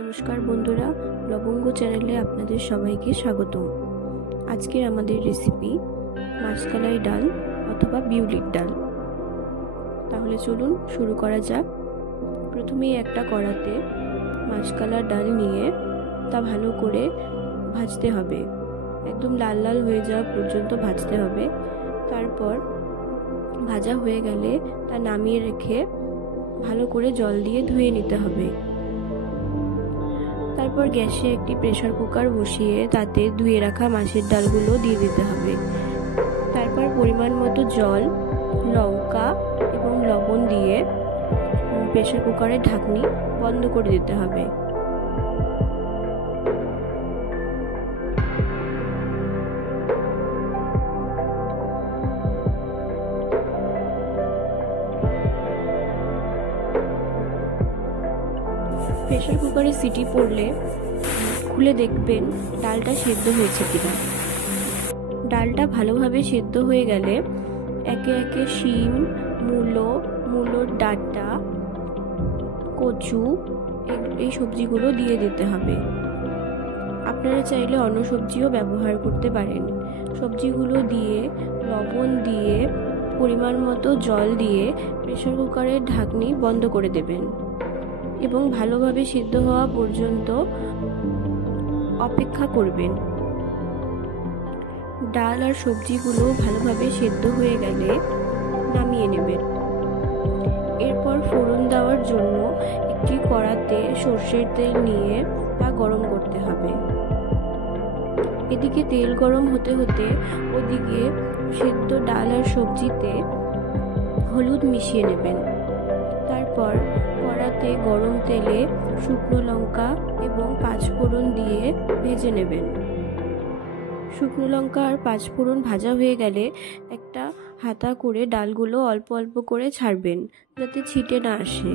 নমস্কার বন্ধুরা, লবঙ্গ চ্যানেলে আপনাদের সবাইকে স্বাগত। আজকের আমাদের রেসিপি মাসকলাই ডাল অথবা বিউলির ডাল। তাহলে চলুন শুরু করা যাক। প্রথমেই একটা কড়াতে মাসকলার ডাল নিয়ে তা ভালো করে ভাজতে হবে, একদম লাল লাল হয়ে যাওয়া পর্যন্ত ভাজতে হবে। তারপর ভাজা হয়ে গেলে তা নামিয়ে রেখে ভালো করে জল দিয়ে ধুয়ে নিতে হবে। তারপর গ্যাসে একটি প্রেসার কুকার বসিয়ে তাতে ধুয়ে রাখা মাছের ডালগুলো দিয়ে দিতে হবে। তারপর পরিমাণ মতো জল, লঙ্কা এবং লবণ দিয়ে প্রেসার কুকারের ঢাকনি বন্ধ করে দিতে হবে। প্রেসার কুকারে সিটি পড়লে খুলে দেখবেন ডালটা সেদ্ধ হয়েছে কিনা। ডালটা ভালোভাবে সেদ্ধ হয়ে গেলে একে একে শিম, মূলোর ডাঁটা, কচু এই সবজিগুলো দিয়ে দিতে হবে। আপনারা চাইলে অন্য সবজিও ব্যবহার করতে পারেন। সবজিগুলো দিয়ে লবণ দিয়ে পরিমাণ মতো জল দিয়ে প্রেসার কুকারের ঢাকনি বন্ধ করে দেবেন এবং ভালোভাবে সিদ্ধ হওয়া পর্যন্ত অপেক্ষা করবেন। ডাল আর সবজিগুলো ভালোভাবে সেদ্ধ হয়ে গেলে নামিয়ে নেবেন। এরপর ফোড়ন দেওয়ার জন্য একটি কড়াতে সর্ষের তেল নিয়ে তা গরম করতে হবে। এদিকে তেল গরম হতে হতে ওদিকে সেদ্ধ ডাল আর সবজিতে হলুদ মিশিয়ে নেবেন। তারপর কড়াতে গরম তেলে শুকনো লঙ্কা এবং পাঁচফোড়ন দিয়ে ভেজে নেবেন। শুকনো লঙ্কা আর পাঁচফোড়ন ভাজা হয়ে গেলে একটা হাতা করে ডালগুলো অল্প অল্প করে ছাড়বেন যাতে ছিটে না আসে।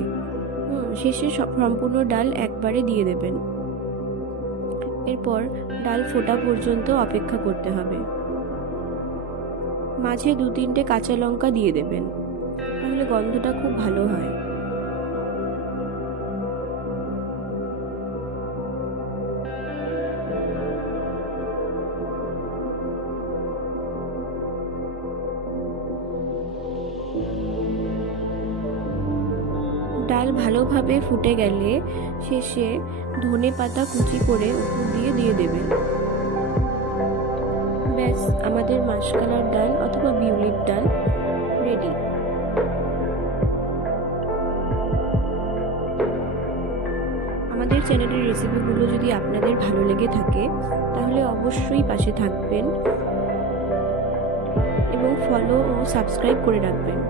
শেষে সম্পূর্ণ ডাল একবারে দিয়ে দেবেন। এরপর ডাল ফোটা পর্যন্ত অপেক্ষা করতে হবে। মাঝে 2-3টে কাঁচা লঙ্কা দিয়ে দেবেন, তাহলে গন্ধটা খুব ভালো হয়। ডাল ভালোভাবে ফুটে গেলে শেষে ধনেপাতা কুচি করে উপর দিয়ে দেবেন। ব্যাস, আমাদের মাসকলার ডাল অথবা বিউলির ডাল রেডি। আমাদের চ্যানেলের রেসিপিগুলো যদি আপনাদের ভালো লেগে থাকে তাহলে অবশ্যই পাশে থাকবেন এবং ফলো ও সাবস্ক্রাইব করে রাখবেন।